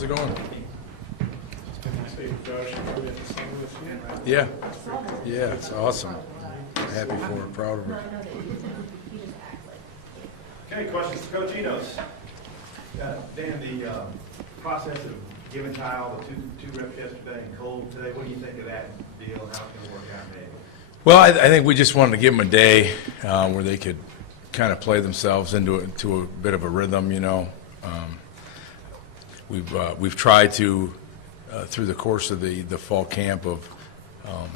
How's it going? It's been nice meeting Josh and Kirby at the summer with you. Yeah. Yeah, it's awesome. Happy for her, proud of her. Okay, questions to Coach Enos. Dan, the process of giving Kyle the two reps yesterday and Cole today, what do you think of that deal and how it's going to work out today? Well, I think we just wanted to give them a day where they could kind of play themselves into a bit of a rhythm, you know. We've tried to, through the course of the fall camp, of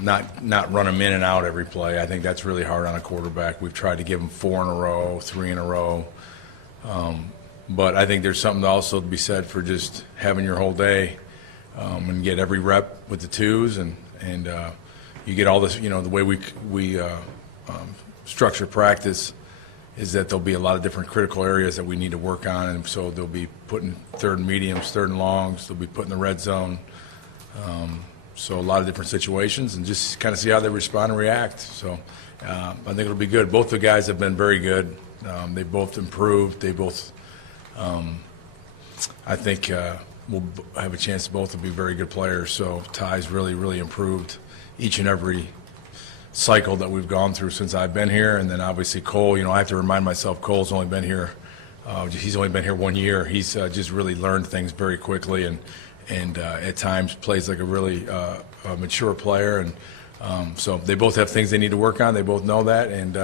not run them in and out every play. I think that's really hard on a quarterback. We've tried to give them 4 in a row, 3 in a row. But I think there's something to also be said for just having your whole day and get every rep with the twos, and you get all this, you know, the way we structure practice is that there'll be a lot of different critical areas that we need to work on, and so they'll be putting third and mediums, third and longs, they'll be put in the red zone. So a lot of different situations, and just kind of see how they respond and react. So I think it'll be good. Both the guys have been very good. They both improved. They both, I think, will have a chance to both to be very good players. So Ty's really improved each and every cycle that we've gone through since I've been here. And then obviously Cole, you know, I have to remind myself Cole's only been here, he's only been here 1 year. He's just really learned things very quickly, and at times plays like a really mature player. And so they both have things they need to work on. They both know that, and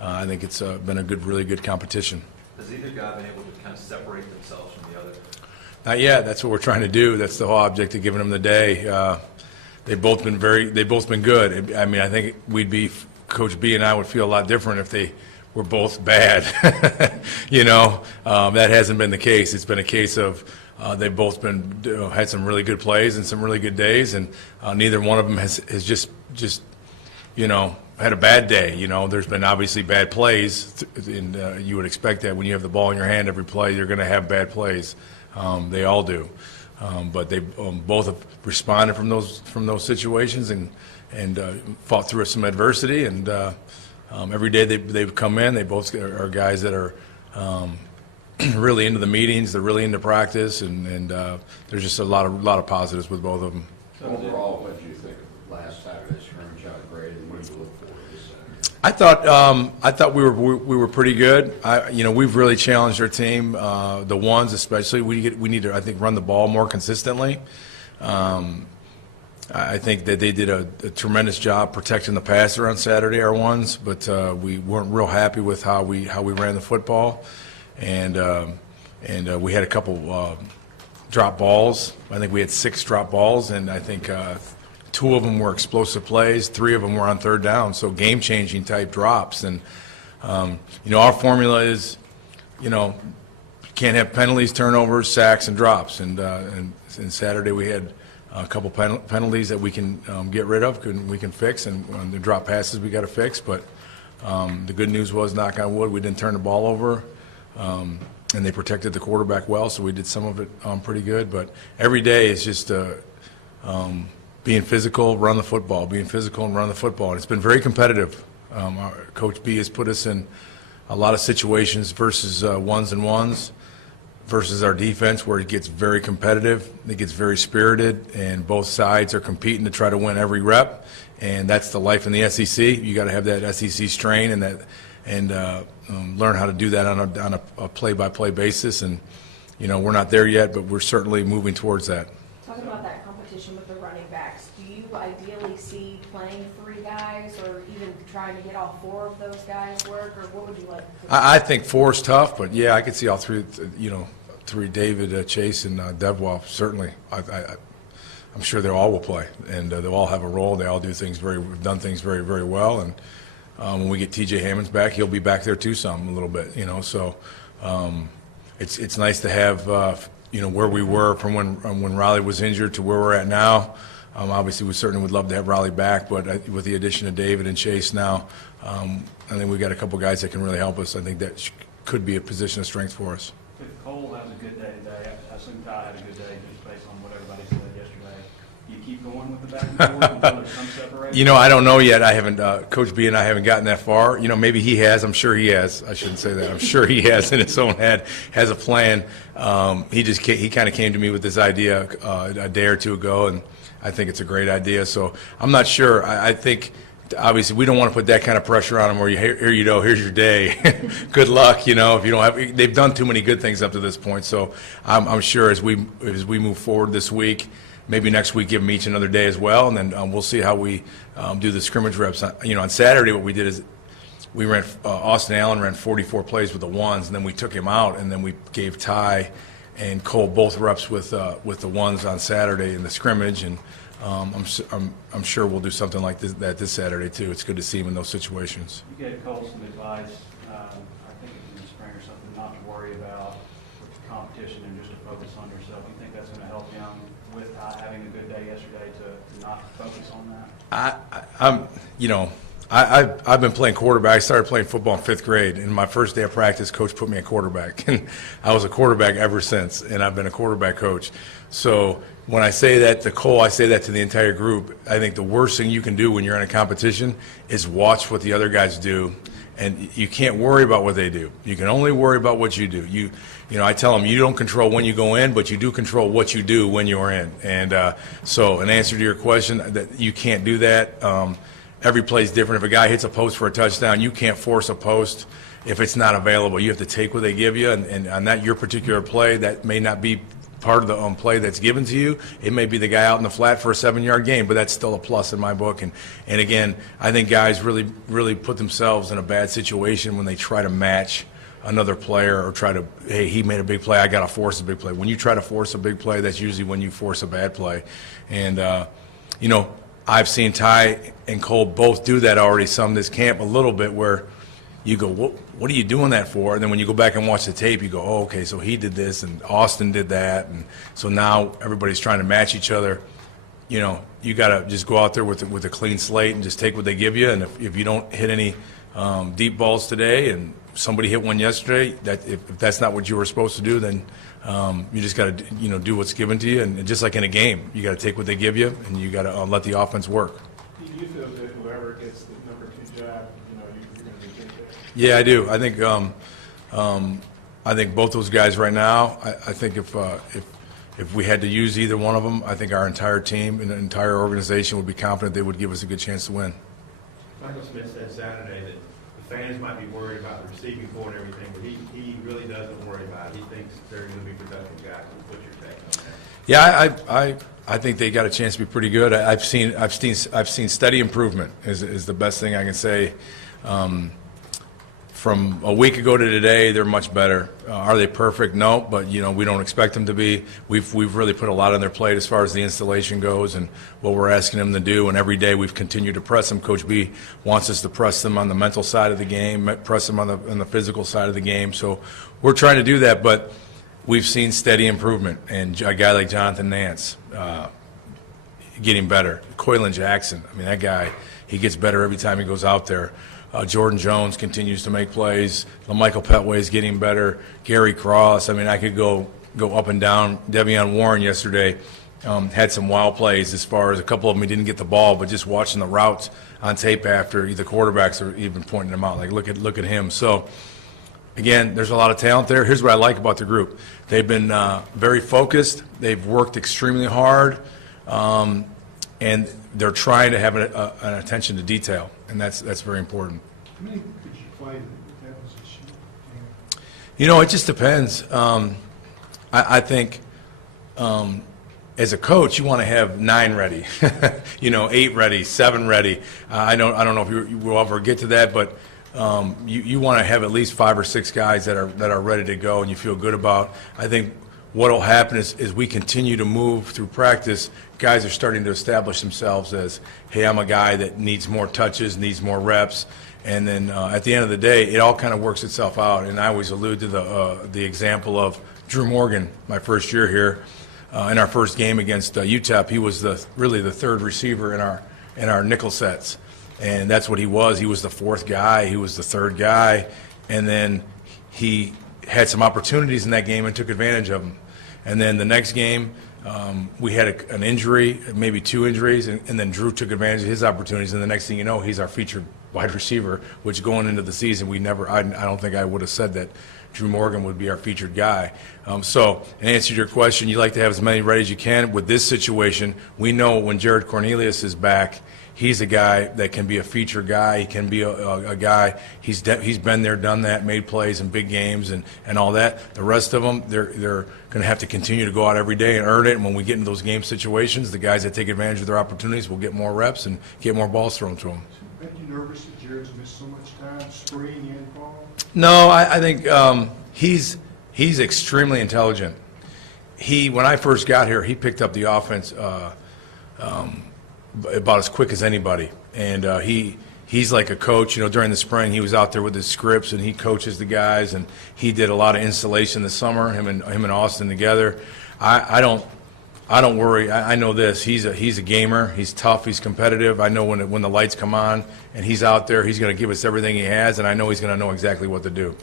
I think it's been a really good competition. Has either guy been able to kind of separate themselves from the other? Not yet. That's what we're trying to do. That's the whole object of giving them the day. They've both been good. I mean, I think Coach B and I would feel a lot different if they were both bad. You know, that hasn't been the case. It's been a case of they've both been had some really good plays and some really good days, and neither one of them has just you know, had a bad day. You know, there's been obviously bad plays, and you would expect that when you have the ball in your hand every play, you're going to have bad plays. They all do. But they both have responded from those situations and fought through some adversity. And every day they've come in. They both are guys that are really into the meetings. They're really into practice, and there's just a lot of positives with both of them. So overall, what did you think of last Saturday's scrimmage? How great, and what do you look for this Saturday? I thought we were pretty good. You know, we've really challenged our team. The ones especially, we need to, I think, run the ball more consistently. I think that they did a tremendous job protecting the passer on Saturday, our ones, but we weren't real happy with how we ran the football, and we had a couple drop balls. I think we had 6 drop balls, and I think 2 of them were explosive plays, 3 of them were on third down, so game-changing type drops. And you know, our formula is, you know, you can't have penalties, turnovers, sacks, and drops. And Saturday we had a couple penalties that we can get rid of, we can fix, and the drop passes we got to fix. But the good news was, knock on wood, we didn't turn the ball over. And they protected the quarterback well, so we did some of it pretty good. But every day is just being physical, run the football, being physical and run the football. And it's been very competitive. Our Coach B has put us in a lot of situations versus ones and ones versus our defense where it gets very competitive, it gets very spirited, and both sides are competing to try to win every rep. And that's the life in the SEC. You got to have that SEC strain and learn how to do that on a play-by-play basis. And, you know, we're not there yet, but we're certainly moving towards that. Talking about that competition with the running backs, do you ideally see playing 3 guys or even trying to get all 4 of those guys work, or what would you like? I think 4 is tough, but, yeah, I could see all 3, you know, 3, David, Chase, and Devwell, certainly. I'm sure they all will play, and they'll all have a role. They all do things done things very well, and when we get T.J. Hammonds back, he'll be back there too a little bit, you know. So it's nice to have you know, where we were from when Riley was injured to where we're at now. Obviously, we certainly would love to have Riley back, but with the addition of David and Chase now, I think we got a couple guys that can really help us. I think that could be a position of strength for us. If Cole has a good day today, I assume Ty had a good day just based on what everybody said yesterday. you keep going with the back and forth until there's some separation? You know, I don't know yet. I haven't, Coach B and I haven't gotten that far. You know, maybe he has. I'm sure he has. I shouldn't say that. I'm sure he has in his own head, has a plan. He kind of came to me with this idea a day or two ago, and I think it's a great idea. So I'm not sure. I think, obviously, we don't want to put that kind of pressure on them where here you go, here's your day. Good luck, you know, if you don't have, they've done too many good things up to this point. So I'm sure as we move forward this week, maybe next week give them each another day as well, and then we'll see how we do the scrimmage reps. You know, on Saturday what we did is we ran, Austin Allen ran 44 plays with the ones, and then we took him out, and then we gave Ty and Cole both reps with the ones on Saturday in the scrimmage, and I'm sure we'll do something like this Saturday too. It's good to see him in those situations. You gave Cole some advice, I think it was in the spring or something, not to worry about with the competition and just to focus on yourself. You think that's going to help him with having a good day yesterday to not focus on that? I've been playing quarterback. I started playing football in 5th grade. And my first day of practice, coach put me at quarterback. And I was a quarterback ever since, and I've been a quarterback coach. So when I say that to Cole, I say that to the entire group. I think the worst thing you can do when you're in a competition is watch what the other guys do. And you can't worry about what they do. You can only worry about what you do. You know, I tell them you don't control when you go in, but you do control what you do when you're in. And so in answer to your question, that you can't do that. Every play is different. If a guy hits a post for a touchdown, you can't force a post if it's not available. You have to take what they give you, and on that your particular play, that may not be part of the play that's given to you. It may be the guy out in the flat for a 7-yard gain, but that's still a plus in my book. And again, I think guys really put themselves in a bad situation when they try to match another player or try to, hey, he made a big play, I got to force a big play. When you try to force a big play, that's usually when you force a bad play. And, you know, I've seen Ty and Cole both do that already some this camp a little bit, where you go, what are you doing that for? And then when you go back and watch the tape, you go, oh, okay, so he did this and Austin did that. And so now everybody's trying to match each other. You know, you got to just go out there with a clean slate and just take what they give you. And if you don't hit any deep balls today and somebody hit one yesterday, that if that's not what you were supposed to do, then you just got to, you know, do what's given to you. And just like in a game, you got to take what they give you, and you got to let the offense work. Do you feel that whoever gets the number 2 job, you know, you're going to be good there? Yeah, I do. I think both those guys right now. I think if we had to use either one of them, I think our entire team and the entire organization would be confident they would give us a good chance to win. Michael Smith said Saturday that the fans might be worried about the receiving corps and everything, but he really doesn't worry about it. He thinks they're going to be productive guys. What's your take on that? Yeah, I think they got a chance to be pretty good. I've seen steady improvement is the best thing I can say. From a week ago to today, they're much better. Are they perfect? No, but you know, we don't expect them to be. We've really put a lot on their plate as far as the installation goes and what we're asking them to do. And every day we've continued to press them. Coach B wants us to press them on the mental side of the game, press them on the physical side of the game. So we're trying to do that, but we've seen steady improvement. And a guy like Jonathan Nance getting better. Coylin Jackson, I mean, that guy, he gets better every time he goes out there. Jordan Jones continues to make plays. LaMichael Petway is getting better. Gary Cross. I mean, I could go up and down. Devion Warren yesterday had some wild plays as far as a couple of them he didn't get the ball, but just watching the routes on tape after the quarterbacks are even pointing them out. Like, look at him. So, again, there's a lot of talent there. Here's what I like about the group. They've been very focused. They've worked extremely hard. And they're trying to have an attention to detail, and that's very important. How many could you play at that position? You know, it just depends. I think as a coach, you want to have 9 ready, you know, 8 ready, 7 ready. I don't know if you will ever get to that, but you want to have at least 5 or 6 guys that are ready to go and you feel good about. I think what will happen is we continue to move through practice, guys are starting to establish themselves as, hey, I'm a guy that needs more touches, needs more reps, and then at the end of the day, it all kind of works itself out. And I always allude to the example of Drew Morgan, my first year here, in our first game against UTEP. He was really the 3rd receiver in our nickel sets, and that's what he was. He was the 4th guy, he was the 3rd guy, and then he had some opportunities in that game and took advantage of them. And then the next game, we had an injury, maybe 2 injuries, and then Drew took advantage of his opportunities, and the next thing you know, he's our featured wide receiver, which going into the season, I don't think I would have said that Drew Morgan would be our featured guy. So, in answer to your question, you like to have as many ready as you can. With this situation, we know when Jared Cornelius is back, he's a guy that can be a feature guy. He can be a guy. He's been there, done that, made plays in big games and all that. The rest of them, they're going to have to continue to go out every day and earn it. And when we get into those game situations, the guys that take advantage of their opportunities will get more reps and get more balls thrown to them. Aren't you nervous that Jared's missed so much time, spring and fall? No, I think he's extremely intelligent. When I first got here, he picked up the offense about as quick as anybody, and he's like a coach. During the spring, he was out there with his scripts, and he coaches the guys, and he did a lot of installation this summer. Him and Austin together. I don't worry. I know this. He's a gamer. He's tough. He's competitive. I know when the lights come on and he's out there, he's going to give us everything he has, and I know he's going to know exactly what to do.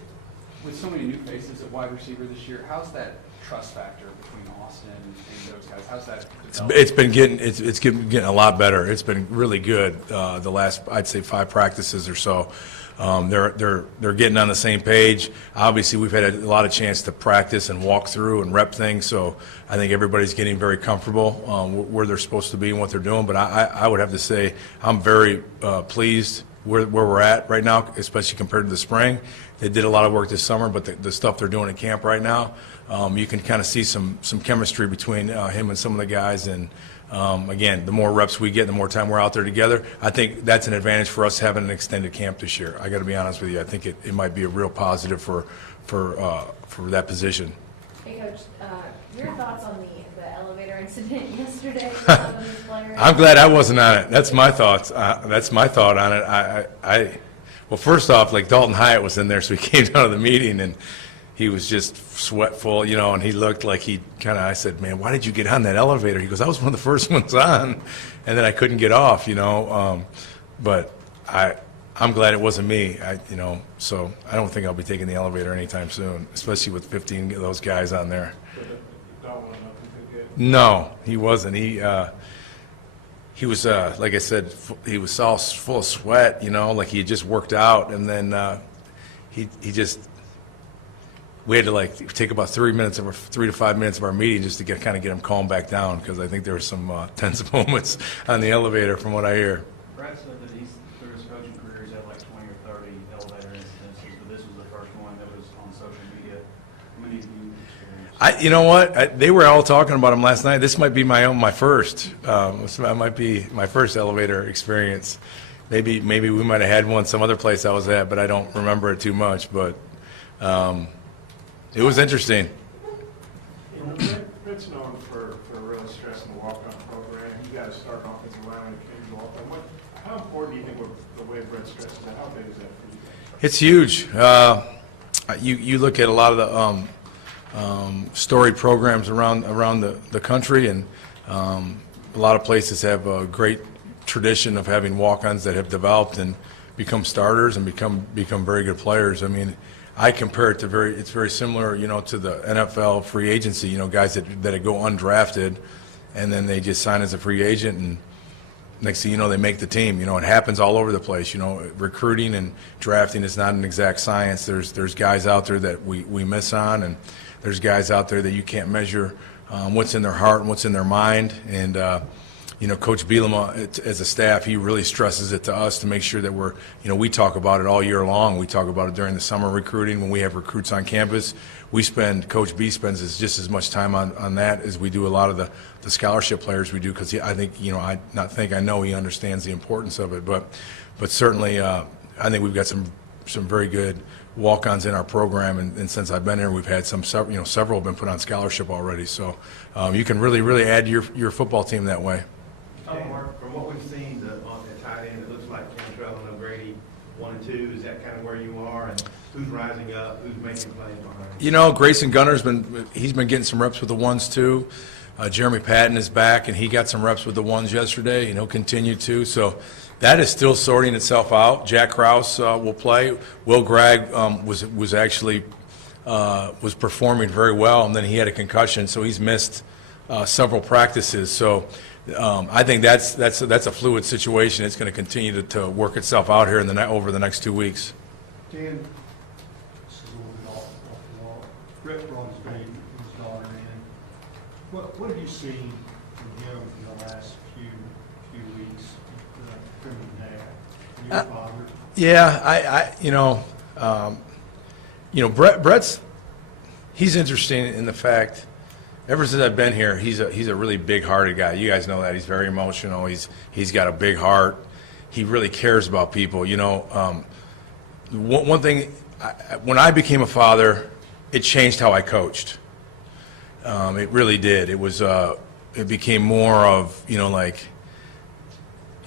With so many new faces at wide receiver this year, how's that trust factor between Austin and those guys? How's that developed? It's been getting a lot better. It's been really good the last, I'd say, 5 practices or so. They're getting on the same page. Obviously, we've had a lot of chance to practice and walk through and rep things, so I think everybody's getting very comfortable where they're supposed to be and what they're doing. But I would have to say I'm very pleased where we're at right now, especially compared to the spring. They did a lot of work this summer, but the stuff they're doing in camp right now, you can kind of see some chemistry between him and some of the guys. And again, the more reps we get, the more time we're out there together. I think that's an advantage for us having an extended camp this year. I got to be honest with you. I think it might be a real positive for that position. Hey, Coach, your thoughts on the elevator incident yesterday with some of these players? I'm glad I wasn't on it. That's my thoughts. That's my thought on it. Well, first off, like Dalton Hyatt was in there, so he came down to the meeting, and he was just sweatful, and he looked like I said, man, why did you get on that elevator? He goes, I was one of the first ones on, and then I couldn't get off, but I'm glad it wasn't me, so I don't think I'll be taking the elevator anytime soon, especially with 15 of those guys on there. No, he wasn't. He was, like I said, he was all full of sweat, like he had just worked out, and then we had to take about 3 to 5 minutes of our meeting just to get him calmed back down, because I think there were some tense moments on the elevator from what I hear. Brad said that through his coaching career, he's had like 20 or 30 elevator incidences, but this was the first one that was on social media. How many have you experienced? You know what? They were all talking about him last night. This might be my first. This might be my first elevator experience. Maybe we might have had one some other place I was at, but I don't remember it too much. But it was interesting. Britt's known for really stressing the walk-on program. You got to start an offensive line and change the walk-on. How important do you think the way Brett stresses that? How big is that for you guys? It's huge. You look at a lot of the storied programs around the country, and a lot of places have a great tradition of having walk-ons that have developed and become starters and become very good players. I mean, I compare it to it's very similar, to the NFL free agency. Guys that go undrafted, and then they just sign as a free agent, and next thing you know, they make the team. It happens all over the place. Recruiting and drafting is not an exact science. There's guys out there that we miss on, and there's guys out there that you can't measure what's in their heart and what's in their mind. And Coach Bielema, as a staff, he really stresses it to us to make sure that we talk about it all year long. We talk about it during the summer recruiting when we have recruits on campus. Coach B spends just as much time on that as we do a lot of the scholarship players we do, because I know he understands the importance of it. But certainly, I think we've got some very good walk-ons in our program, and since I've been here, we've had several have been put on scholarship already. So you can really add to your football team that way. Mark, from what we've seen on the tight end, it looks like Cantrell and O'Grady 1 and 2. Is that kind of where you are? And who's rising up? Who's making plays behind? Grayson Gunner's been getting some reps with the ones too. Jeremy Patton is back, and he got some reps with the ones yesterday, and he'll continue to. So that is still sorting itself out. Jack Krause will play. Will Gregg was actually performing very well, and then he had a concussion, so he's missed several practices. So I think that's a fluid situation. It's going to continue to work itself out here over the next 2 weeks. Dan, this is a little bit off the wall. Brett brought his baby, his daughter in. What have you seen from him in the last few weeks, from your dad, and your father? Yeah, Brett's, he's interesting in the fact, ever since I've been here, he's a really big-hearted guy. You guys know that. He's very emotional. He's got a big heart. He really cares about people. One thing, when I became a father, it changed how I coached. It really did. It became more of,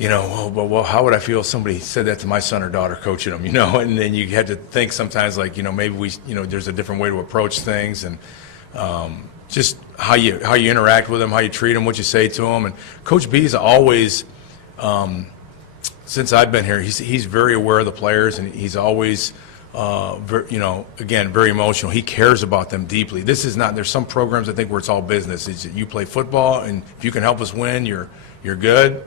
well, how would I feel if somebody said that to my son or daughter coaching them, And then you had to think sometimes like, maybe there's a different way to approach things, and just how you interact with them, how you treat them, what you say to them. And Coach B's always, since I've been here, he's very aware of the players, and he's always, very emotional. He cares about them deeply. This is not, there's some programs I think where it's all business. You play football, and if you can help us win, you're good.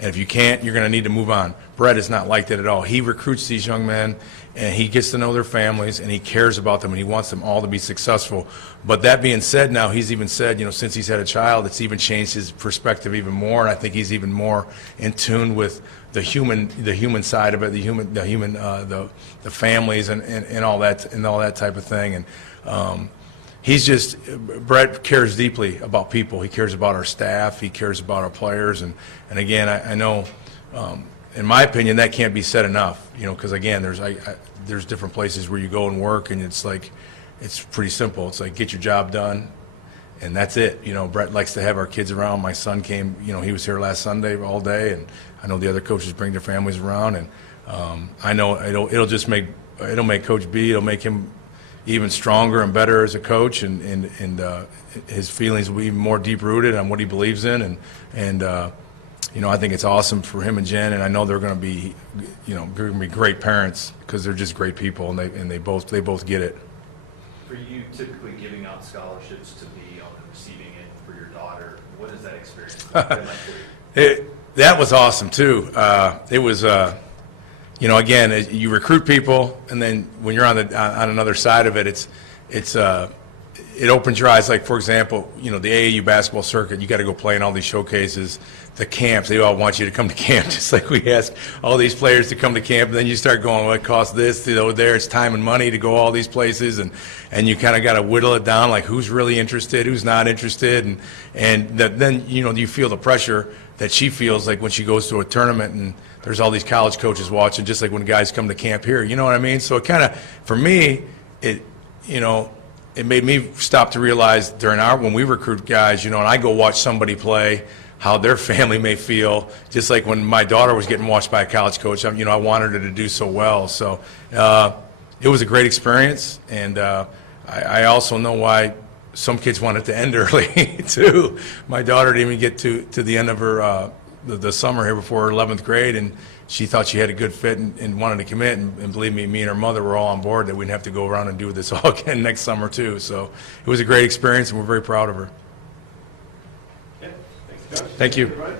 And if you can't, you're going to need to move on. Brett is not like that at all. He recruits these young men, and he gets to know their families, and he cares about them, and he wants them all to be successful. But that being said, now he's even said, since he's had a child, it's even changed his perspective even more, and I think he's even more in tune with the human side of it, the families and all that type of thing. And Brett cares deeply about people. He cares about our staff. He cares about our players. And again, I know, in my opinion, that can't be said enough, because again, there's different places where you go and work, and it's pretty simple. It's like, get your job done, and that's it. Brett likes to have our kids around. My son came, he was here last Sunday all day, and I know the other coaches bring their families around, and I know it'll make Coach B, it'll make him even stronger and better as a coach, and his feelings will be even more deep-rooted on what he believes in, and I think it's awesome for him and Jen, and I know they're going to be, great parents, because they're just great people, and they both get it. For you, typically giving out scholarships to be on the receiving end for your daughter, what is that experience been like for you? That was awesome too. It was. Again, you recruit people, and then when you're on another side of it, it opens your eyes. Like, for example, the AAU basketball circuit, you got to go play in all these showcases, the camps. They all want you to come to camp, just like we ask all these players to come to camp. And then you start going, well, it costs this, there. It's time and money to go all these places, and you kind of got to whittle it down, like who's really interested, who's not interested, and then you feel the pressure that she feels like when she goes to a tournament and there's all these college coaches watching, just like when guys come to camp here. You know what I mean? So it kind of, for me, it made me stop to realize when we recruit guys, and I go watch somebody play, how their family may feel, just like when my daughter was getting watched by a college coach. I wanted her to do so well. So it was a great experience, and I also know why some kids want it to end early, too. My daughter didn't even get to the end of her the summer here before her 11th grade, and she thought she had a good fit and wanted to commit, and believe me and her mother were all on board that we'd have to go around and do this all again next summer too. So it was a great experience, and we're very proud of her. Yeah, thanks, Coach. Thank you. Everybody.